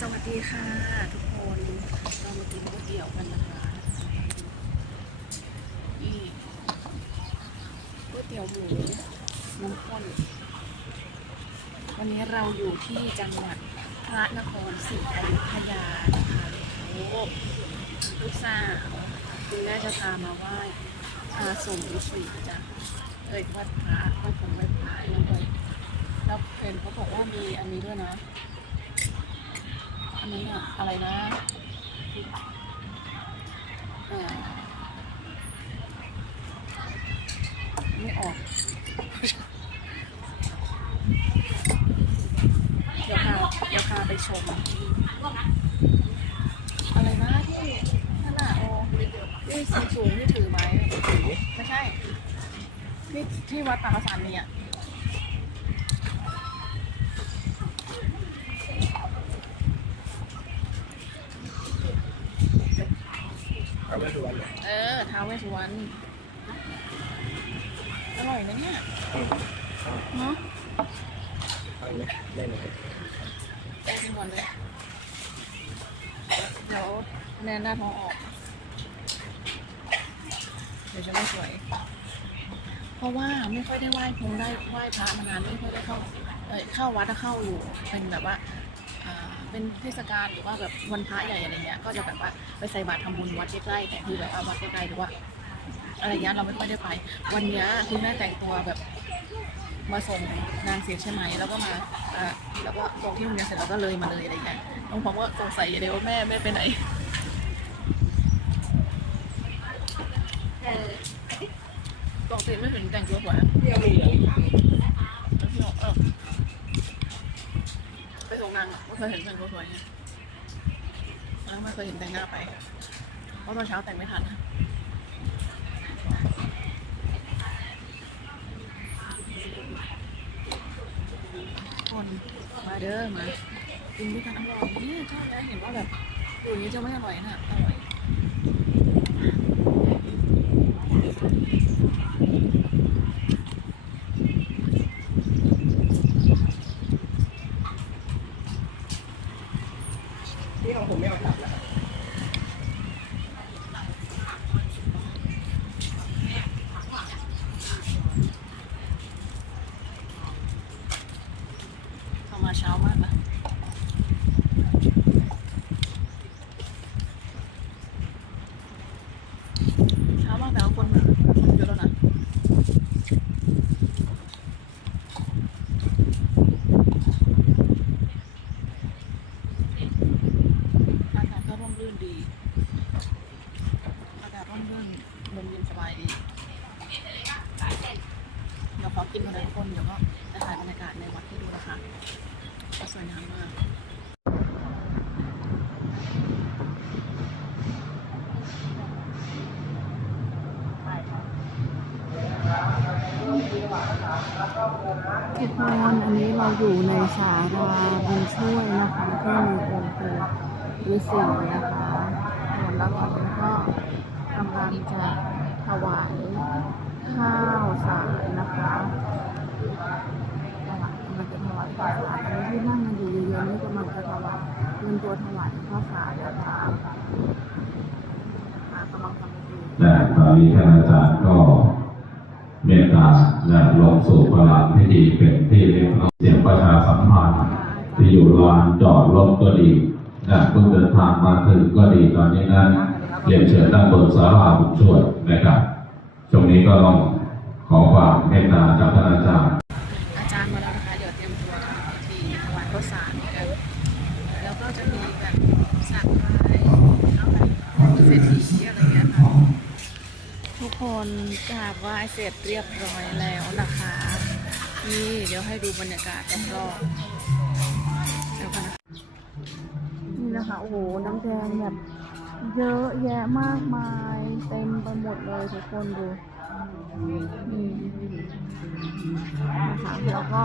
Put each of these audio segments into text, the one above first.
สวัสดีค่ะทุกคนเรามากินก๋วยเตี๋ยวกันนะคะนี่ก๋วยเตี๋ยวหมูน้ำข้นวันนี้เราอยู่ที่จังหวัดพระนครศรีอยุธยานะคะโอ้ลูกสาวคุณแม่จะพามาไหว้อาสมฤาษีจ้ะเอ้ยวัดพระวัดของไหว้พระแล้วก็แล้วเห็นเขาบอกว่ามีอันนี้ด้วยนะ อันนี้อะอะไรนะอ่อไม่ออก เดี๋ยวพาเดี๋ยวพาไปชม อะไรนะที่นั่นน่ะโอ้ที่สูงสูงๆที่ถือไม้ไม่ใช่ที่ที่วัดป่าสันเนี่ย เอาไปดูวันเลยเออท้าวเวสสุวรรณอร่อยนะเนี่ยเนาะเอาไหมได้ไหมไปกินก่อนเลยเดี๋ยวแนนหน้าท้องออก เดี๋ยวจะไม่สวย เพราะว่าไม่ค่อยได้ไหว้พงได้ไหว้พระมานานไม่ค่อยได้เข้าเอยเข้าวัดถ้าเข้าอยู่เป็นแบบว่าอ่า เป็นเทศกาลหรือว่าแบบวันพระใหญ่อะไรเงี้ยก็จะแบบว่าไปใส่บาตรทำบุญวัดใกล้ๆแต่คือแบบว่าวัดใกล้ๆหรือว่าอะไรเงี้ยเราไม่ค่อยได้ไป วันเนี้ยคือแม่แต่งตัวแบบมาส่งนางเสียใช่ไหมแล้วก็มาอ่าแล้วก็ส่งที่โรงเรียนเสร็จแล้วก็เลยมาเลยอะไรเงี้ยน้องพร้อมก็สงสัยอย่างเดียวว่าแม่แม่ไปไหนปกติไม่เห็นแต่งตัวสวยนะเที่ยวมีเหรอแล้วพี่ บอกเออไปส่งนางอะไม่เคยเห็นแต่งตัวสวยเนี่ยแล้วไม่เคยเห็นแต่งหน้าไปเพราะตอนเช้าแต่งไม่ทันนะคนมาเด้อมากินด้วยกันอร่อยเนี่ยชอบนะเห็นว่าแบบอยู่อย่างนี้จะไม่อร่อยนะอร่อย ที่ของผมไม่เอากลับแล้ว เข้ามาเช้ามากนะเช้ามากแต่ว่าคนคนเยอะแล้วนะ อากาศก็ร่มรื่นดี อากาศร่มรื่นลมเย็นสบายดี เดี๋ยวขอ กินก่อนทุกคนเดี๋ยวก็จะถ่ายบรรยากาศในวัดให้ดูนะคะสวยงามมากทุกคนอันนี้เราอยู่ในศาลาบุญช่วยนะคะที่มีองค์ปู่ฤาษีนะคะแล้วตอนนี้ก็กำลังจะถวาย ข้าวสารนะคะกำลังจะถวายข้าวสารอันนี้ที่นั่งกันอยู่เยอะๆนี่กำลังจะถวายเป็นตัวถวายข้าวสารนะคะนะคะกำลังทำพิธีและตอนนี้ท่านอาจารย์ก็เมตตาและลงสู่ประหลาดพิธีเป็นที่เรียบร้อยเสียงประชาสัมพันธ์ที่อยู่ลานจอดรถก็ดีและเพิ่งเดินทางมาถึงก็ดีตอนนี้นั้นเรียนเชิญด้านบนสาราบุญช่วยนะครับ ช่วงนี้ก็ต้องขอความเมตตาจากท่านอาจารย์ อาจารย์มาแล้วนะคะ เดี๋ยวเตรียมตัวทำพิธีถวายข้าวสารกันแล้วก็จะมีแบบสักไม้เอาแบบเศรษฐีอะไรเงี้ยค่ะทุกคนกราบไหว้เสร็จเรียบร้อยแล้วนะคะ นี่เดี๋ยวให้ดูบรรยากาศรอบๆเดี๋ยวกันนะคะนี่นะคะ โอ้โห น้ำแดงแบบ เยอะแยะมากมายเต็มไปหมดเลยทุกคนดูนี่นะคะแล้วก็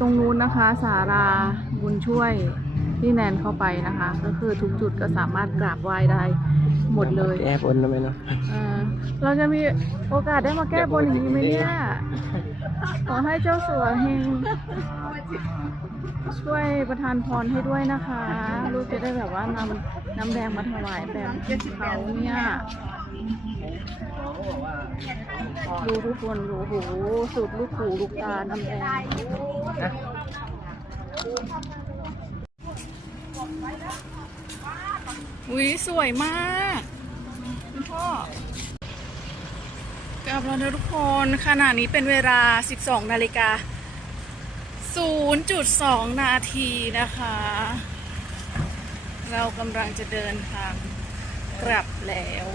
ตรงนู้นนะคะสาราบุญช่วยที่แนนเข้าไปนะคะ ก็คือทุกจุดก็สามารถกราบไหว้ได้หมดเลยแอบบนทำไมเนาะเออเราจะมีโอกาสได้มาแก้บนอย่างนี้ไหมเนี่ย ขอให้เจ้าสัวเฮงช่วยประทานพรให้ด้วยนะคะ ลูกจะได้แบบว่านำน้ำแดงมาถวายแบบเขาเนี่ยดูทุกคนดูโหสุดลูกหูลูกตาน้ำแดงอุ้ยสวยมากคุณพ่อ กลับแล้วนะทุกคนขณะนี้เป็นเวลา 12 นาฬิกา 0.2 นาทีนะคะ เรากำลังจะเดินทางกลับแล้ว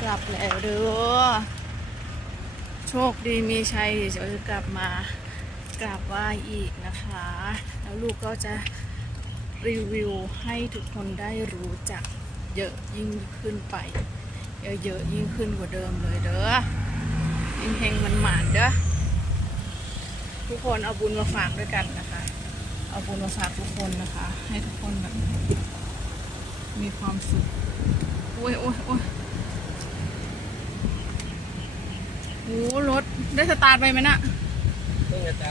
กลับแล้วเด้อโชคดีมีชัยเดี๋ยวจะกลับมากราบไหว้อีกนะคะ แล้วลูกก็จะ รีวิวให้ทุกคนได้รู้จักเยอะยิ่งขึ้นไป เยอะๆยิ่งขึ้นกว่าเดิมเลยเด้อยิ่งเฮงมันหมานเด้อทุกคนเอาบุญมาฝากด้วยกันนะคะ เอาบุญมาฝากทุกคนนะคะ ให้ทุกคนแบบมีความสุขโอ้ยโอ้ยโอ้ยโอ้รถได้สตาร์ทไปไหมน่ะเพิ่งจะ